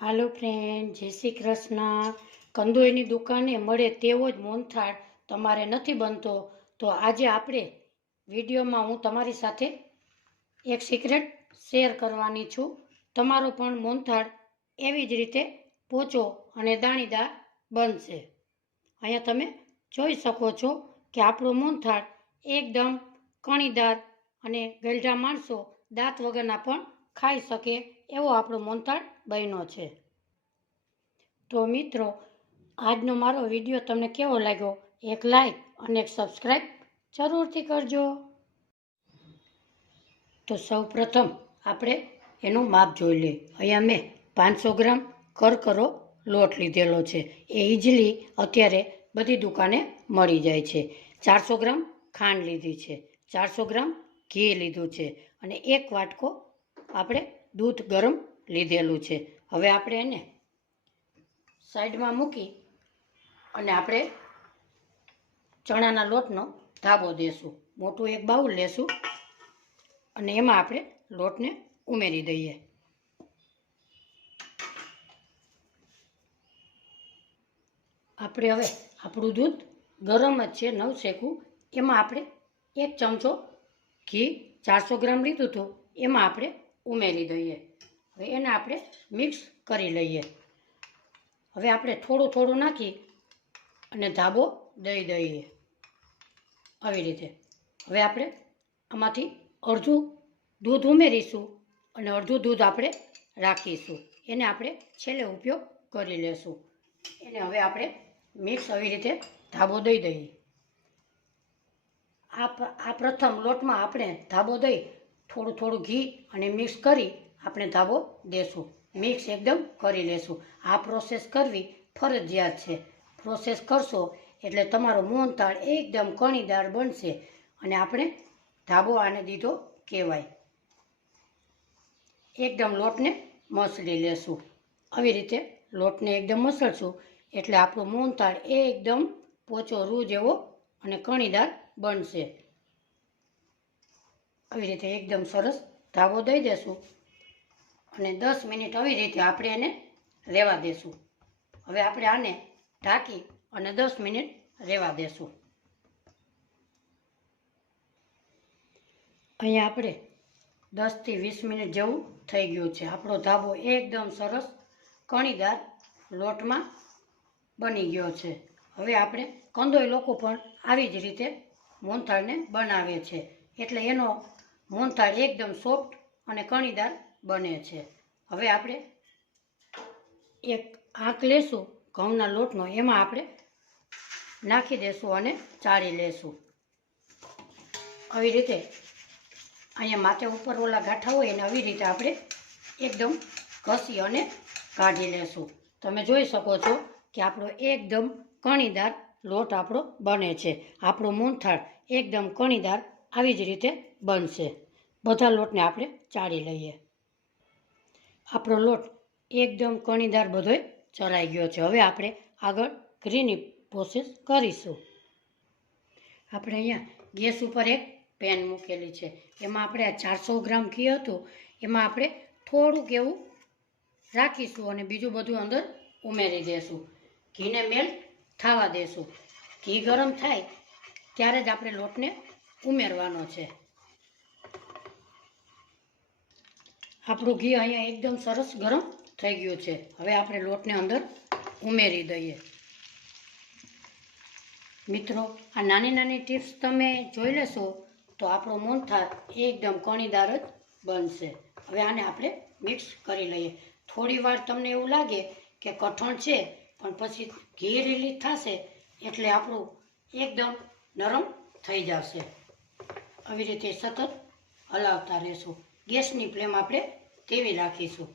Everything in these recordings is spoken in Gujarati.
હાલો ફ્રેન્ડ, જય શ્રી કૃષ્ણ. કંદોઈની દુકાને મળે તેવો જ મોહનથાળ તમારે નથી બનતો તો આજે આપણે વિડીયોમાં હું તમારી સાથે એક સિક્રેટ શેર કરવાની છું. તમારો પણ મોહનથાળ એવી જ રીતે પોચો અને દાણીદાર બનશે. અહીંયા તમે જોઈ શકો છો કે આપણો મોહનથાળ એકદમ કણીદાર અને ગલઢા માણસો દાંત વગરના પણ ખાઈ શકે એવો આપણો મોહનથાળ બન્યો છે. તો મિત્રો, આજનો મારો વિડીયો તમને કેવો લાગ્યો એક લાઈક અને એક સબસ્ક્રાઈબ જરૂરથી કરજો. તો સૌ પ્રથમ આપણે એનું માપ જોઈ લઈએ. અહીંયા મેં 500 ગ્રામ કરકરો લોટ લીધેલો છે. એ ઇઝીલી અત્યારે બધી દુકાને મળી જાય છે. 400 ગ્રામ ખાંડ લીધી છે, 400 ગ્રામ ઘી લીધું છે અને 1 વાટકો આપણે દૂધ ગરમ લીધેલું છે. હવે આપણે એને સાઈડમાં મૂકી અને આપણે ચણાના લોટનો ધાબો દેશું. મોટું એક બાઉલ લેશું અને એમાં આપણે લોટને ઉમેરી દઈએ. આપણે હવે આપણું દૂધ ગરમ જ છે, નવશેકું. એમાં આપણે 1 ચમચો ઘી 400 ગ્રામ લીધું હતું એમાં આપણે ઉમેરી દઈએ. હવે એને આપણે મિક્સ કરી લઈએ. હવે આપણે થોડું થોડું નાખી અને ધાબો દઈ દઈએ આવી રીતે. હવે આપણે આમાંથી અડધું દૂધ ઉમેરીશું અને અડધું દૂધ આપણે રાખીશું. એને આપણે છેલ્લે ઉપયોગ કરી લેશું. એને હવે આપણે મિક્સ આવી રીતે ધાબો દઈ દઈએ. આ પ્રથમ લોટમાં આપણે ધાબો દઈ થોડું થોડું ઘી અને મિક્સ કરી આપણે ધાબો દેશું. મિક્સ એકદમ કરી લેશું. આ પ્રોસેસ કરવી ફરજિયાત છે. પ્રોસેસ કરશો એટલે તમારો મોહનથાળ એકદમ કણીદાર બનશે અને આપણે ધાબો આને દીધો કહેવાય. એકદમ લોટને મસળી લેશું. આવી રીતે લોટને એકદમ મસળશું એટલે આપણો મોહનથાળ એકદમ પોચો રૂ જેવો અને કણીદાર બનશે. આવી રીતે એકદમ સરસ ધાબો દઈ દેશું અને 10 મિનિટ આવી રીતે આપણે એને રહેવા દેશું. હવે આપણે આને ઢાંકી અને 10 મિનિટ રહેવા દેશું. અહીંયા આપણે 10 થી 20 મિનિટ જેવું થઈ ગયું છે. આપણો ધાબો એકદમ સરસ કણીદાર લોટમાં બની ગયો છે. હવે આપણે કંદોઈ લોકો પણ આવી જ રીતે મોહનથાળને બનાવે છે એટલે એનો મોહનથાળ એકદમ સોફ્ટ અને કણીદાર બને છે. હવે આપણે એક આંક લેશું ઘઉંના લોટનો, એમાં આપણે નાખી દેશું અને ચાળી લેશું. આવી રીતે અહીંયા માથે ઉપર ઓલા ગાંઠા હોય એને આવી રીતે આપણે એકદમ ઘસી અને કાઢી લેશું. તમે જોઈ શકો છો કે આપણો એકદમ કણીદાર લોટ આપણો બને છે. આપણો મોહનથાળ એકદમ કણીદાર આવી જ રીતે બનશે. બધા લોટને આપણે ચાળી લઈએ. આપણો લોટ એકદમ કણીદાર બધોય ચલાઈ ગયો છે. હવે આપણે આગળ ઘીની પ્રોસેસ કરીશું. આપણે અહીંયા ગેસ ઉપર એક પેન મૂકેલી છે. એમાં આપણે આ 400 ગ્રામ ઘી હતું એમાં આપણે થોડુંક એવું રાખીશું અને બીજું બધું અંદર ઉમેરી દઈશું. ઘીને મેલ્ટ થવા દેશું. ઘી ગરમ થાય ત્યારે જ આપણે લોટને ઉમેરવાનો છે. આપણું ઘી અહીંયા એકદમ સરસ ગરમ થઈ ગયું છે. હવે આપણે લોટને અંદર ઉમેરી દઈએ. મિત્રો, આ નાની નાની ટિપ્સ તમે જોઈ લેશો તો આપણો મોહનથાળ એકદમ કણીદાર જ બનશે. હવે આને આપણે મિક્સ કરી લઈએ. થોડી વાર તમને એવું લાગે કે કઠણ છે પણ પછી ઘી રિલીઝ થશે એટલે આપણું એકદમ નરમ થઈ જશે. આવી રીતે સતત હલાવતા રહેશું. ગેસની ફ્લેમ આપણે તેવી રાખીશું.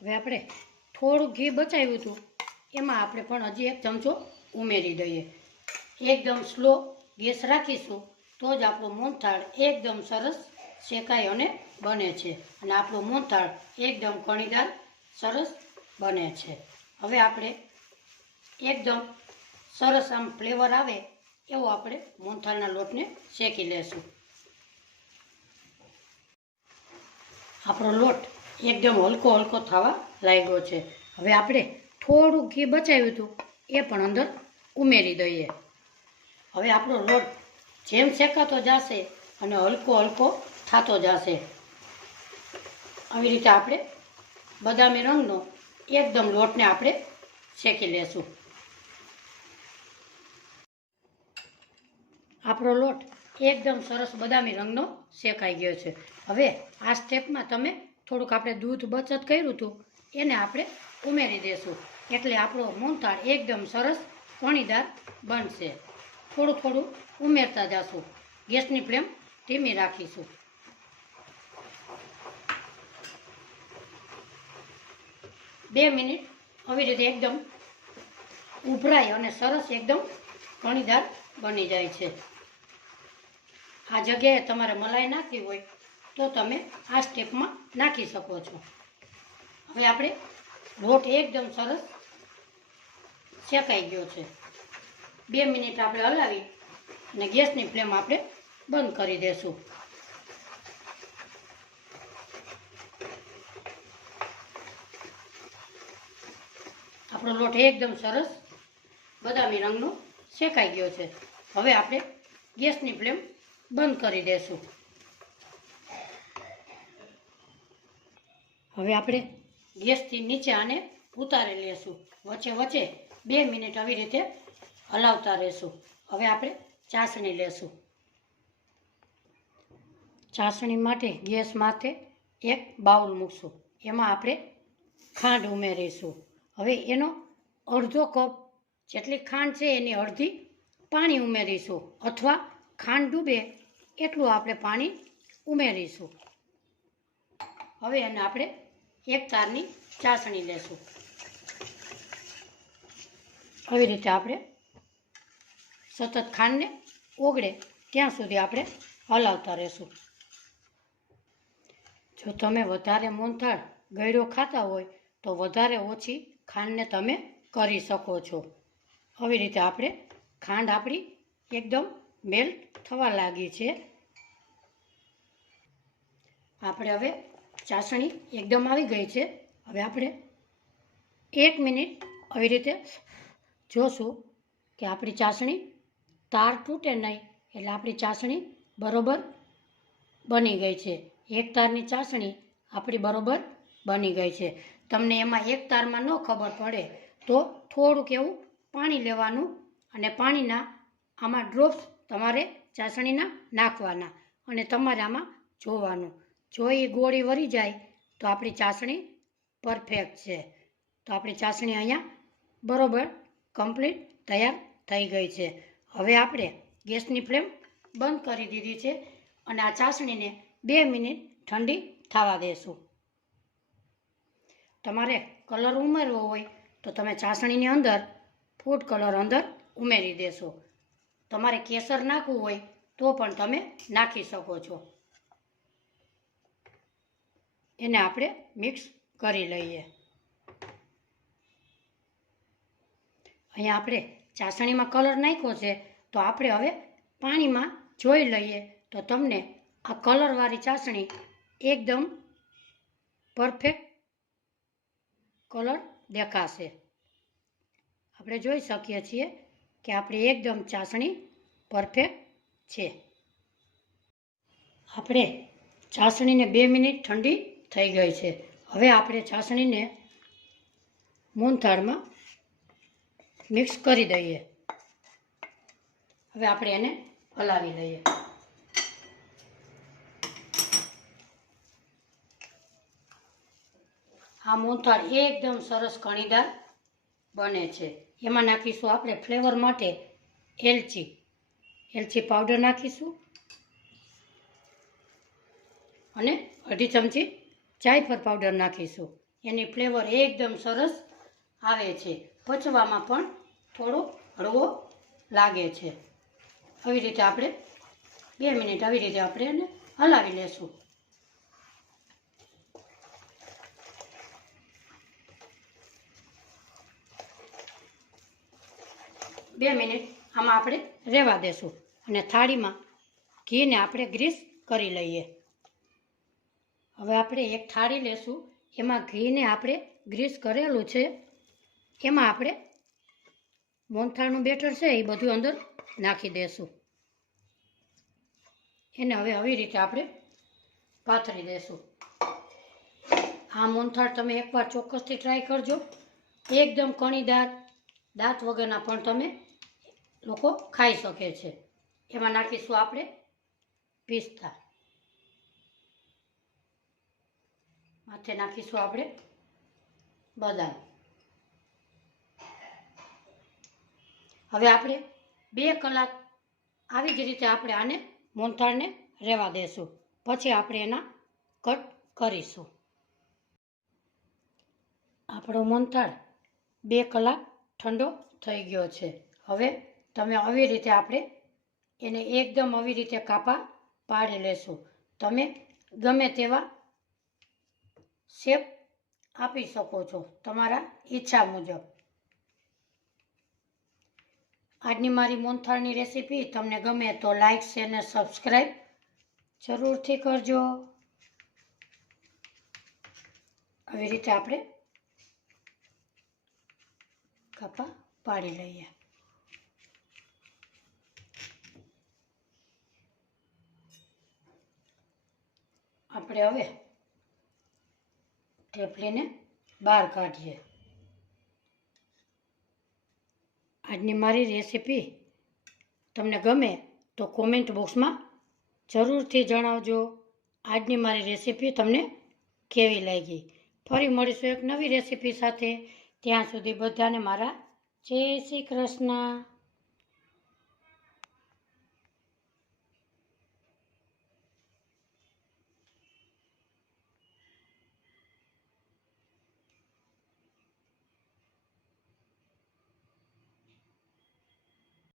હવે આપણે થોડું ઘી બચાવ્યું હતું એમાં આપણે પણ હજી 1 ચમચો ઉમેરી દઈએ. એકદમ સ્લો ગેસ રાખીશું તો જ આપણો મોહનથાળ એકદમ સરસ શેકાય અને બને છે અને આપણો મોહનથાળ એકદમ કણીદાર સરસ બને છે. હવે આપણે એકદમ સરસ આમ ફ્લેવર આવે એવો આપણે મોહનથાળના લોટને શેકી લેશું. આપણો લોટ એકદમ હલકો હલકો થવા લાગ્યો છે. હવે આપણે થોડું ઘી બચાવ્યું હતું એ પણ અંદર ઉમેરી દઈએ. હવે આપણો લોટ જેમ શેકાતો જશે અને હલકો હલકો થતો જશે. આવી રીતે આપણે બદામી રંગનો એકદમ લોટને આપણે શેકી લેશું. આપણો લોટ એકદમ સરસ બદામી રંગનો શેકાઈ ગયો છે. હવે આ સ્ટેપમાં તમે થોડુંક આપણે દૂધ બચત કર્યું હતું એને આપણે ઉમેરી દેશું. એટલે આપણો મોહનથાળ એકદમ સરસ કણીદાર બનશે. થોડું થોડું ઉમેરતા જશું. ગેસની ફ્લેમ ધીમી રાખીશું. બે મિનિટ આવી રીતે એકદમ ઉભરાય અને સરસ એકદમ કણીદાર બની જાય છે. આ જગ્યાએ તમારે મલાઈ નાખવી હોય તો તમે આ સ્ટેપમાં નાખી શકો છો. હવે આપણે લોટ એકદમ સરસ શેકાઈ ગયો છે. 2 મિનિટ આપણે હલાવી અને ગેસની ફ્લેમ આપણે બંધ કરી દેશું. આપણો લોટ એકદમ સરસ બદામી રંગનો શેકાઈ ગયો છે. હવે આપણે ગેસની ફ્લેમ બંધ કરી દેશું. હવે આપણે ગેસથી નીચે આને ઉતારી લેશું. વચ્ચે વચ્ચે 2 મિનિટ આવી રીતે હલાવતા રહેશું. હવે આપણે ચાસણી લેશું. ચાસણી માટે ગેસ માથે એક બાઉલ મૂકશું. એમાં આપણે ખાંડ ઉમેરીશું. હવે એનો અડધો કપ જેટલી ખાંડ છે એની અડધી પાણી ઉમેરીશું, અથવા ખાંડ ડૂબે એટલું આપણે પાણી ઉમેરીશું. હવે એને આપણે એક તારની ચાસણી લેશું. આવી રીતે આપણે સતત ખાંડને ઓગળે ત્યાં સુધી આપણે હલાવતા રહેશું. જો તમે વધારે મોહનથાળ ગળ્યો ખાતા હોય તો વધારે ઓછી ખાંડને તમે કરી શકો છો. આવી રીતે આપણે ખાંડ આપણી એકદમ મેલ્ટ થવા લાગી છે. આપણે હવે ચાસણી એકદમ આવી ગઈ છે. હવે આપણે 1 મિનિટ આવી રીતે જોશું કે આપણી ચાસણી તાર તૂટે નહીં, એટલે આપણી ચાસણી બરોબર બની ગઈ છે. એક તારની ચાસણી આપણી બરોબર બની ગઈ છે. તમને એમાં એક તારમાં ન ખબર પડે તો થોડુંક એવું પાણી લેવાનું અને પાણીના આમાં ડ્રોપ્સ તમારે ચાસણીના નાખવાના અને તમારે આમાં જોવાનું. જો એ ગોળી વળી જાય તો આપણી ચાસણી પરફેક્ટ છે. તો આપણી ચાસણી અહીંયા બરોબર કમ્પ્લીટ તૈયાર થઈ ગઈ છે. હવે આપણે ગેસની ફ્લેમ બંધ કરી દીધી છે અને આ ચાસણીને 2 મિનિટ ઠંડી થવા દેશું. તમારે કલર ઉમેરવો હોય તો તમે ચાસણીની અંદર ફૂડ કલર અંદર ઉમેરી દેશો. તમારે કેસર નાખવું હોય તો પણ તમે નાખી શકો છો. એને આપણે મિક્સ કરી લઈએ. અહીંયા આપણે ચાસણીમાં કલર નાખ્યો છે તો આપણે હવે પાણીમાં જોઈ લઈએ તો તમને આ કલરવાળી ચાસણી એકદમ પરફેક્ટ કલર દેખાશે. આપણે જોઈ શકીએ છીએ કે આપણી એકદમ ચાસણી પરફેક્ટ છે. આપણે ચાસણીને 2 મિનિટ ઠંડી થઈ ગઈ છે. હવે આપણે ચાસણીને મોહનથાળમાં મિક્સ કરી દઈએ. હવે આપણે એને હલાવી લઈએ. આ મોહનથાળ એકદમ સરસ કણીદાર બને છે. એમાં નાખીશું આપણે ફ્લેવર માટે એલચી પાવડર નાખીશું અને 1/2 ચમચી જાયફળ પાવડર નાખીશું. એની ફ્લેવર એકદમ સરસ આવે છે. પચવામાં પણ થોડો હળવો લાગે છે. આવી રીતે આપણે 2 મિનિટ આવી રીતે આપણે એને હલાવી લેશું. 2 મિનિટ આમાં આપણે રહેવા દેશું અને થાળીમાં ઘીને આપણે ગ્રીસ કરી લઈએ. હવે આપણે એક થાળી લેશું, એમાં ઘીને આપણે ગ્રીસ કરેલું છે, એમાં આપણે મોહનથાળનું બેટર છે એ બધું અંદર નાખી દેશું. એને હવે આવી રીતે આપણે પાથરી દેશું. આ મોહનથાળ તમે એકવાર ચોક્કસથી ટ્રાય કરજો. એકદમ કણીદાર, દાંત વગરના પણ તમે લોકો ખાઈ શકે છે. એમાં નાખીશું આપણે પિસ્તા, માથે નાખીશું આપણે બદામ. હવે આપણે 2 કલાક આવી જ રીતે આપણે આને મોહનથાળને રહેવા દેશું. પછી આપણે એના કટ કરીશું. આપણો મોહનથાળ 2 કલાક ઠંડો થઈ ગયો છે. હવે તમે આવી રીતે આપણે એને એકદમ આવી રીતે કાપા પાડી લેશું. તમે ગમે તેવા શેપ આપી શકો છો તમારા ઈચ્છા મુજબ. આજની મારી મોહનથાળની રેસીપી તમને ગમે તો લાઈક, શેર અને સબસ્ક્રાઈબ જરૂરથી કરજો. આવી રીતે આપણે કાપા પાડી લઈએ. આપણે હવે ઢેફલીને બહાર કાઢીએ. આજની મારી રેસીપી તમને ગમે તો કોમેન્ટ બોક્સમાં જરૂરથી જણાવજો. આજની મારી રેસીપી તમને કેવી લાગી. ફરી મળીશું એક નવી રેસીપી સાથે. ત્યાં સુધી બધાને મારા જય શ્રી કૃષ્ણ.